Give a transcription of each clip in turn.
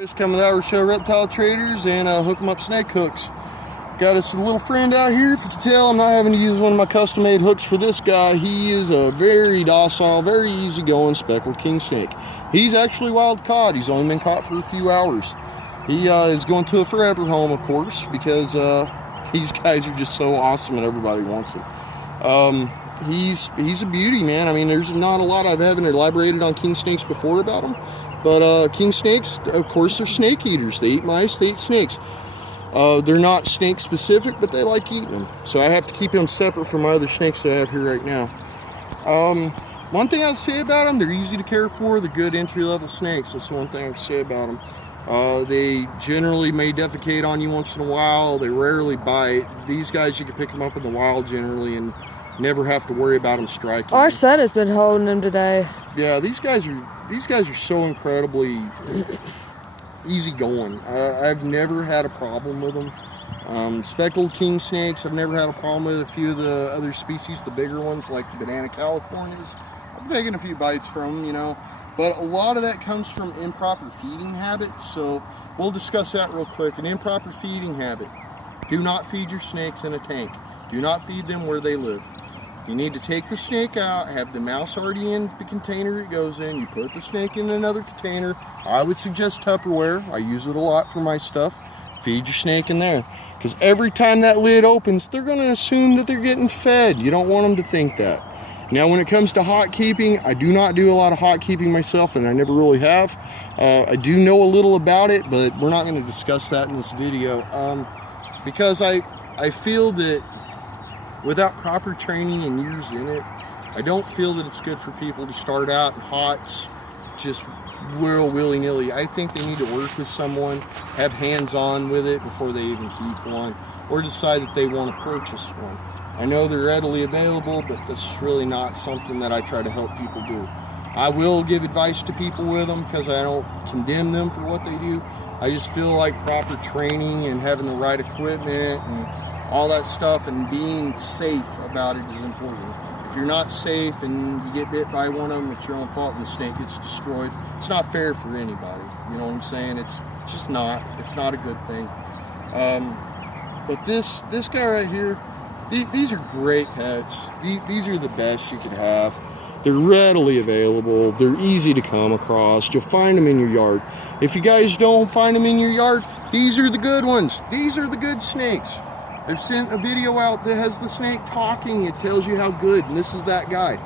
Just coming out of Show Reptile Traders and hook 'em up snake hooks. Got us a little friend out here. If you can tell, I'm not having to use one of my custom-made hooks for this guy. He is a very docile, very easygoing speckled king snake. He's actually wild caught. He's only been caught for a few hours. He is going to a forever home, of course, because these guys are just so awesome and everybody wants him. He's a beauty, man. I mean, there's not a lot. I haven't elaborated on king snakes before about them. But king snakes, of course, they're snake eaters. They eat mice, they eat snakes. They're not snake specific, but they like eating them. So I have to keep them separate from my other snakes that I have here right now. One thing I'd say about them, they're easy to care for. They're good entry-level snakes. That's the one thing I can say about them. They generally may defecate on you once in a while. They rarely bite. These guys, you can pick them up in the wild generally and never have to worry about them striking. Our son has been holding them today. Yeah, these guys are so incredibly easygoing. I've never had a problem with them. Speckled king snakes, I've never had a problem with. A few of the other species, the bigger ones like the banana Californias, I've taken a few bites from them, you know. But a lot of that comes from improper feeding habits. So we'll discuss that real quick. An improper feeding habit. Do not feed your snakes in a tank. Do not feed them where they live. You need to take the snake out, have the mouse already in the container it goes in. You put the snake in another container. I would suggest Tupperware. I use it a lot for my stuff. Feed your snake in there. Because every time that lid opens, they're going to assume that they're getting fed. You don't want them to think that. Now, when it comes to hot keeping, I do not do a lot of hot keeping myself, and I never really have. I do know a little about it, but we're not going to discuss that in this video. Because I feel that without proper training and years in it, I don't feel that it's good for people to start out in hots just real willy-nilly. I think they need to work with someone, have hands-on with it before they even keep one, or decide that they want to purchase one. I know they're readily available, but that's really not something that I try to help people do. I will give advice to people with them because I don't condemn them for what they do. I just feel like proper training and having the right equipment and all that stuff and being safe about it is important. If you're not safe and you get bit by one of them, it's your own fault and the snake gets destroyed. It's not fair for anybody. You know what I'm saying? It's just not. It's not a good thing. But this guy right here, these are great pets. These are the best you could have. They're readily available. They're easy to come across. You'll find them in your yard. If you guys don't find them in your yard, these are the good ones. These are the good snakes. I've sent a video out that has the snake talking. It tells you how good, and this is that guy.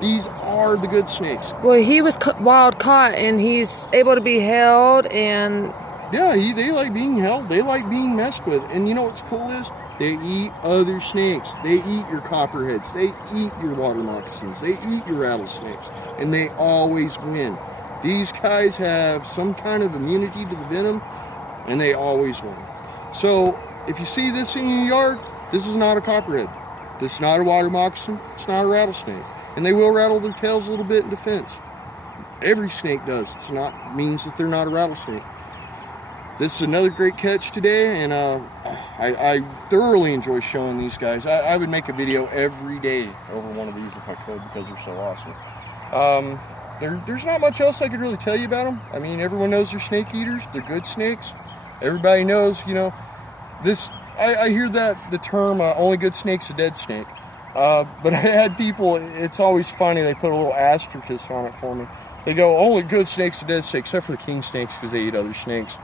These are the good snakes. Well, he was wild caught, and he's able to be held, and yeah, they like being held. They like being messed with. And you know what's cool is they eat other snakes. They eat your copperheads. They eat your water moccasins. They eat your rattlesnakes, and they always win. These guys have some kind of immunity to the venom, and they always win. So if you see this in your yard, this is not a copperhead. This is not a water moccasin. It's not a rattlesnake. And they will rattle their tails a little bit in defense. Every snake does. It's not means that they're not a rattlesnake. This is another great catch today, and I thoroughly enjoy showing these guys. I would make a video every day over one of these if I could because they're so awesome. There's not much else I could really tell you about them. I mean, everyone knows they're snake eaters. They're good snakes. Everybody knows, you know, this. I hear that the term only good snake's a dead snake. But I had people, it's always funny, they put a little asterisk on it for me. They go, only good snake's a dead snake, except for the king snakes because they eat other snakes.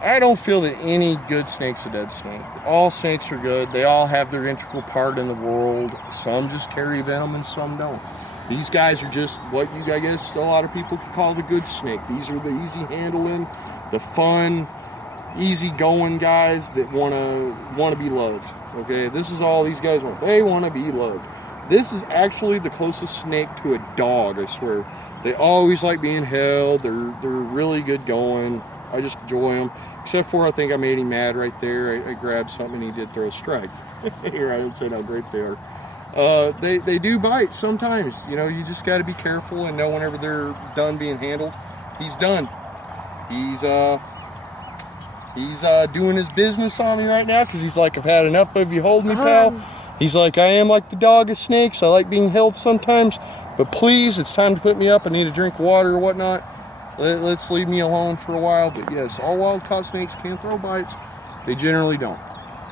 I don't feel that any good snake's a dead snake. All snakes are good. They all have their integral part in the world. Some just carry venom and some don't. These guys are just what I guess a lot of people could call the good snake. These are the easy handling, the fun, easy going guys that want to be loved. Okay, this is all these guys want. They want to be loved. This is actually the closest snake to a dog, I swear. They always like being held. They're really good going. I just enjoy them. Except for I think I made him mad right there. I grabbed something and he did throw a strike. Here, I would say how great they are. They do bite sometimes. You know, you just got to be careful and know whenever they're done being handled. He's done. He's doing his business on me right now because he's like, I've had enough of you holding me, pal. He's like, I am like the dog of snakes. I like being held sometimes, but please, it's time to put me up. I need a drink of water or whatnot. let's leave me alone for a while. But yes, all wild caught snakes can throw bites. They generally don't.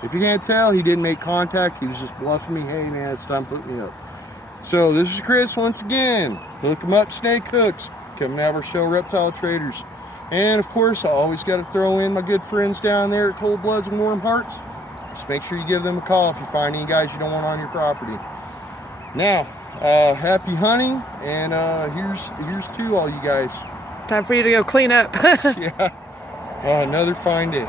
If you can't tell, he didn't make contact. He was just bluffing me. Hey man, it's time to put me up. So this is Chris once again. Hook 'em up snake hooks. Coming out of our show, Reptile Traders. And of course, I always got to throw in my good friends down there at Cold Bloods and Warm Hearts. Just make sure you give them a call if you find any guys you don't want on your property. Now, happy hunting, and here's to all you guys. Time for you to go clean up. Yeah, another fine day.